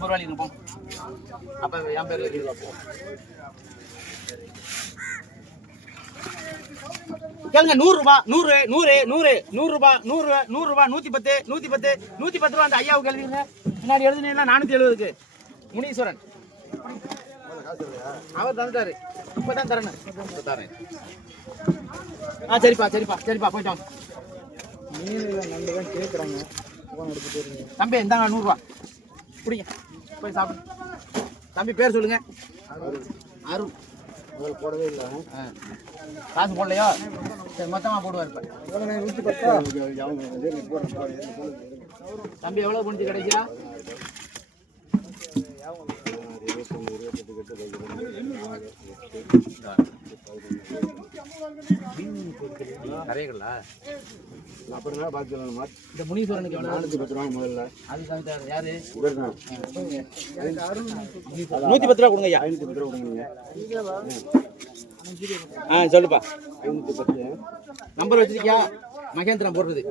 ரூபாய் இருப்போம். அப்ப என் பேர் கேளுங்க. 100 ரூபாய் 100 100 100 100 ரூபாய் 100 100 ரூபாய் 110 110 110 ரூபாய். அந்த ஐயாவுக்கு எழுதிருங்க. முன்னாடி எழுதுனீங்கன்னா 470க்கு முனீஸ்வரன் அவர் தந்துட்டாரு. இப்பதான் தரேன். தரேன். சரிப்பா சரிப்பா சரிப்பா போயிட்டு வாங்க. கேட்குறாங்க தம்பி. இந்தாங்க 100 ரூபா பிடிங்க. போய் சாப்பிடு. தம்பி பேர் சொல்லுங்க. அருண். போடவே இல்லை. காசு போடலையோ? சரி மொத்தமாக போடுவார். தம்பி எவ்வளோ முடிஞ்சு கிடைக்கிறா? கரைகளா அப்படின்னா பாத்துக்கலாம். இந்த முனீஸ்வரனுக்கு 410 ரூபா முதல்ல. அது யாரு? 110 ரூபா கொடுங்க ஐயா. 510 ரூபா கொடுங்க. சொல்லுப்பா. 510 நம்பர் வச்சிருக்கியா? மகேந்திரன் போடுறது.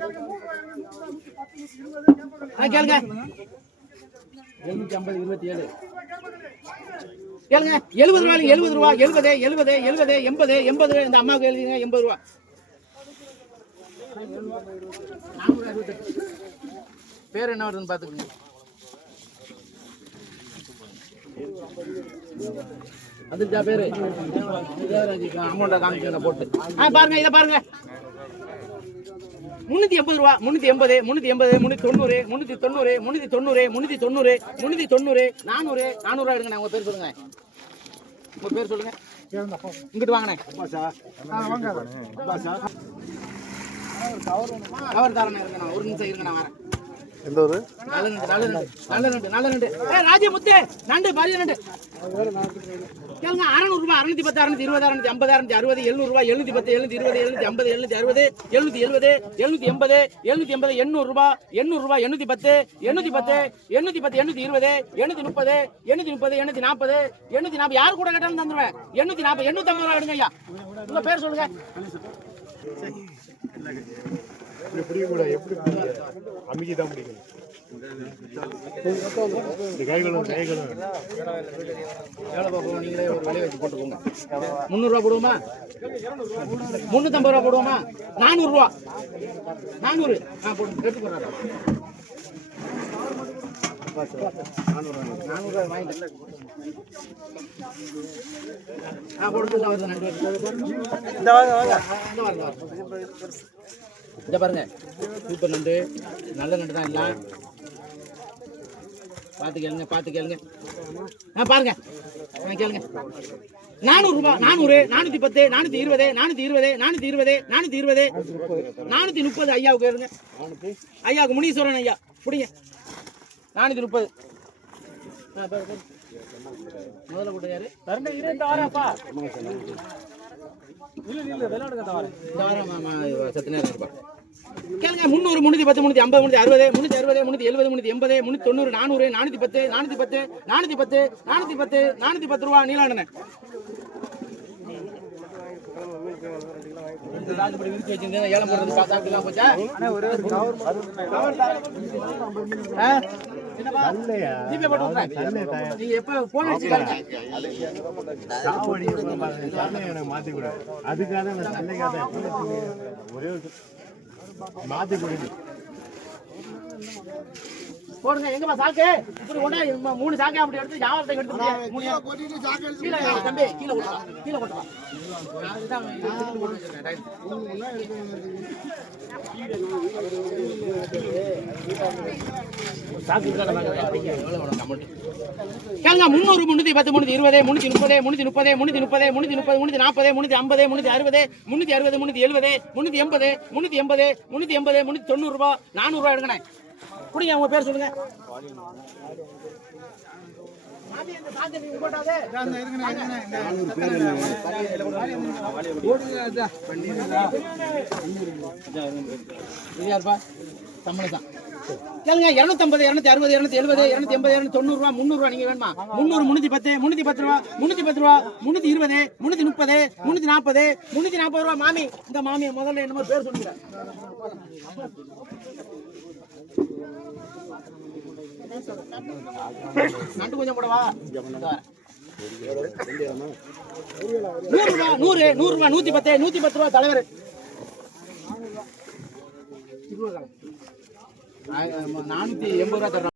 கேளுங்க. 750 27 கேளுங்க. 70 ரூபாய் 70 ரூபா 70 70 70 80 80. இந்த அம்மாவுக்கு எழுதிங்க 80 ரூபா. பேர் என்ன வருதுன்னு பாத்துக்கோங்க. வந்துருச்சா பேரு? அமௌண்ட்டை காமிச்சு போட்டு பாருங்க. இதை பாருங்க. 380 ரூபா 380 380 390 390 390 390 390 400 400 ரூபா எடுங்க. உங்க பேர் சொல்லுங்க. உங்க பேர் சொல்லுங்க. இங்கிட்டு வாங்கண்ணே. கவர் தாரணை இருக்குண்ணா. ஒரு நிமிஷம் இருங்க. நான் வரேன். எந்த ஒரு நல்ல நண்டு ராஜமுத்து நண்டு பாரிய நண்டு கேளுங்க. 600 ரூபாய் 610 620 650 660 700 ரூபாய் 710 720 750 750 770 780 800 ரூபாய் 800 ரூபாய் 810 810 810 820 830 830 840 840. யாரு கூட கேட்டாலும் தந்துருவேன். 840 850 ரூபாய் எடுங்க ஐயா. உங்க பேர் சொல்லுங்க. அமைதிதான் பிடிக்கும். நீங்களே ஒரு விலை வச்சு போட்டுக்கோங்க. 300 ரூபா போடுவோமா? 350 ரூபா போடுவோமா? 400 ரூபா 400 போடுங்க. எடுத்து போடுறாரு. 400 ரூபாய் வாங்கிட்டு இதை பாருங்க. சூப்பர் நண்டு. நல்ல நண்டு தான். எல்லாம் பார்த்து கேளுங்க. பாருங்க கேளுங்க. 400 ரூபாய் 400 410 420 420 420 420 430. ஐயாவுக்கு கேளுங்க. ஐயாவுக்கு முனீஸ்வரன் ஐயா பிடிங்க. 430. முதல்ல போட்டு யாரு? வாராப்பா. கேளுங்க. 300 310 350 360 360 370 380 390 410 410 410 410 410 ரூபா. நீலாண்டன விரிச்சு வச்சிருந்தேன். ஏலம் போடுறது பார்த்தாக்கலாம் போச்சா? நீங்க எப்ப போன் அடிச்சுக்காங்க மாத்தி கூட. அதுக்காக ஒரே மாத்தி கொடுங்க. போடுங்க. எங்கம்மா சாக்கு? இப்படி கொண்டா 3 சாக்கை அப்படி எடுத்து வியாபாரத்தை எடுத்து கீழே தம்பி கீழே போட்டுவா. கேளுங்க. 300 310 320 330 330 330 330 340 350 360 360 370 380 390 ரூபாய் 400 ரூபாய் எடுங்கண்ணே. புடிங்க. உங்க பேர் சொல்லுங்க. சம்பளம் கேளுங்க. 250 260 270 280 290 ரூபா 300 ரூபா. நீங்க வேணுமா? 300 310 ரூபா 310 ரூபா 320 330 340 340 ரூபா. மாமி இந்த மாமி முதல்ல என்னமோ பேர் சொல்லுங்க. நண்டு கொஞ்சம் போடவா? 100 ரூபா 100 ரூபா 110 110 ரூபா தலைவர். 480 ரூபா தர்றோம்.